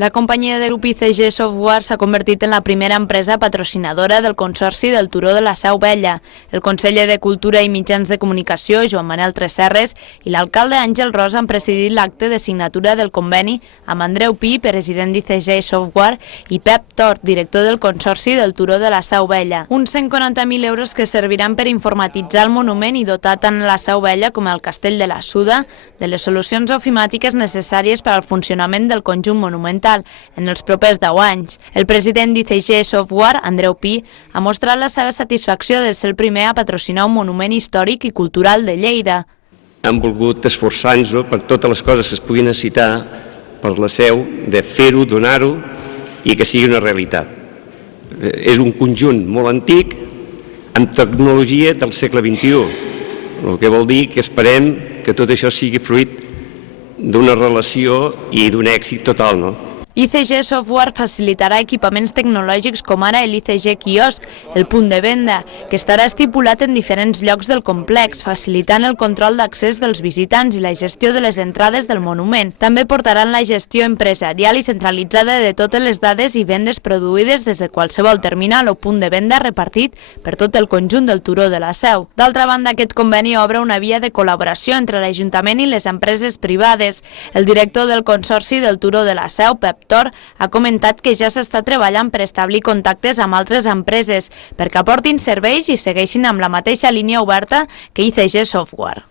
La companyia de grup ICG Software s'ha convertit en la primera empresa patrocinadora del Consorci del Turó de la Seu Vella. El conseller de Cultura i Mitjans de Comunicació, Joan Manel Tresserres, i l'alcalde Àngel Ros han presidit l'acte de signatura del conveni amb Andreu Pi, president d'ICG Software, i Pep Tort, director del Consorci del Turó de la Seu Vella. Uns 140.000 euros que serviran per informatitzar el monument i dotar tant la Seu Vella com el Castell de la Suda de les solucions ofimàtiques necessàries per al funcionament del conjunt monumental en els propers 10 anys. El president d'ICG Software, Andreu Pi, ha mostrat la seva satisfacció de ser el primer a patrocinar un monument històric i cultural de Lleida. Hem volgut esforçar-nos per totes les coses que es puguin necessitar per la Seu, de fer-ho, donar-ho i que sigui una realitat. És un conjunt molt antic amb tecnologia del segle XXI, el que vol dir que esperem que tot això sigui fruit d'una relació i d'un èxit total, no? ICG Software facilitarà equipaments tecnològics com ara l'ICG Quiosc, el punt de venda, que estarà estipulat en diferents llocs del complex, facilitant el control d'accés dels visitants i la gestió de les entrades del monument. També portaran la gestió empresarial i centralitzada de totes les dades i vendes produïdes des de qualsevol terminal o punt de venda repartit per tot el conjunt del Turó de la Seu. D'altra banda, aquest conveni obre una via de col·laboració entre l'Ajuntament i les empreses privades. El director del Consorci del Turó de la Seu, Pep Tort, ha comentat que ja s'està treballant per establir contactes amb altres empreses perquè aportin serveis i segueixin amb la mateixa línia oberta que ICG Software.